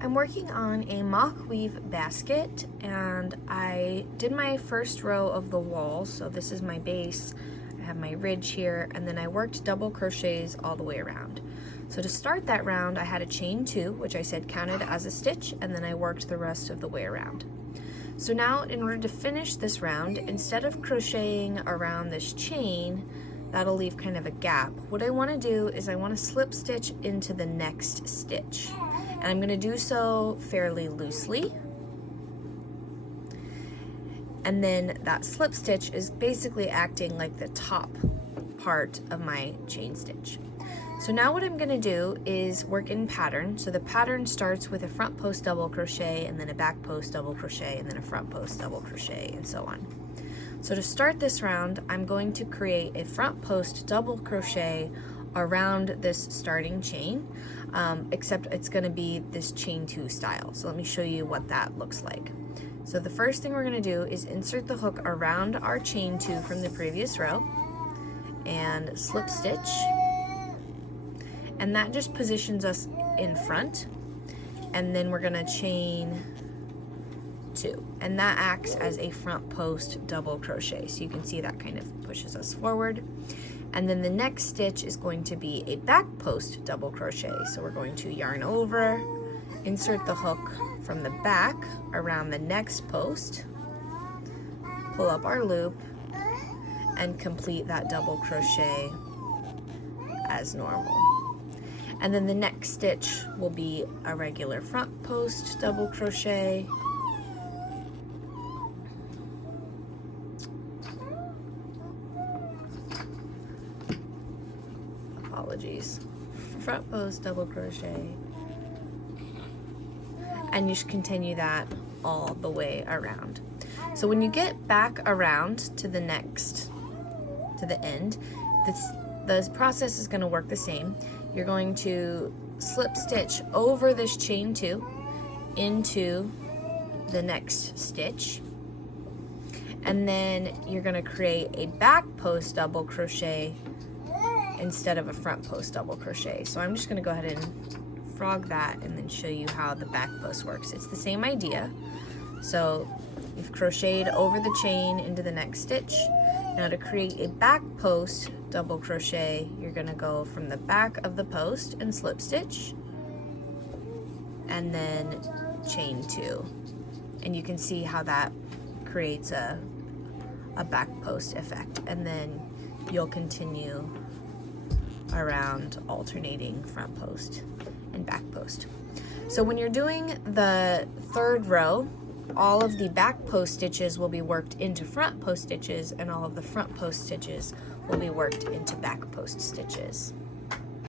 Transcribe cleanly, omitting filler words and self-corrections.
I'm working on a mock weave basket, and I did my first row of the wall, so this is my base. I have my ridge here, and then I worked double crochets all the way around. So to start that round, I had a chain 2, which I said counted as a stitch, and then I worked the rest of the way around. So now in order to finish this round, instead of crocheting around this chain, that'll leave kind of a gap. What I want to do is I want to slip stitch into the next stitch. And I'm going to do so fairly loosely. And then that slip stitch is basically acting like the top part of my chain stitch. So now what I'm going to do is work in pattern. So the pattern starts with a front post double crochet, and then a back post double crochet, and then a front post double crochet, and so on. So to start this round, I'm going to create a front post double crochet around this starting chain, except it's going to be this chain 2 style. So let me show you what that looks like. So the first thing we're going to do is insert the hook around our chain 2 from the previous row and slip stitch, and that just positions us in front. And then we're going to chain 2, and that acts as a front post double crochet, so you can see that kind of pushes us forward. And then the next stitch is going to be a back post double crochet, so we're going to yarn over, insert the hook from the back around the next post, pull up our loop, and complete that double crochet as normal. And then the next stitch will be a regular front post double crochet, front post double crochet, and you should continue that all the way around. So when you get back around to the end, the process is going to work the same. You're going to slip stitch over this chain 2 into the next stitch, and then you're going to create a back post double crochet instead of a front post double crochet. So I'm just going to go ahead and frog that and then show you how the back post works. It's the same idea. So you've crocheted over the chain into the next stitch. Now to create a back post double crochet, you're going to go from the back of the post and slip stitch, and then chain 2. And you can see how that creates a back post effect. And then you'll continue around alternating front post and back post. So when you're doing the third row, all of the back post stitches will be worked into front post stitches, and all of the front post stitches will be worked into back post stitches.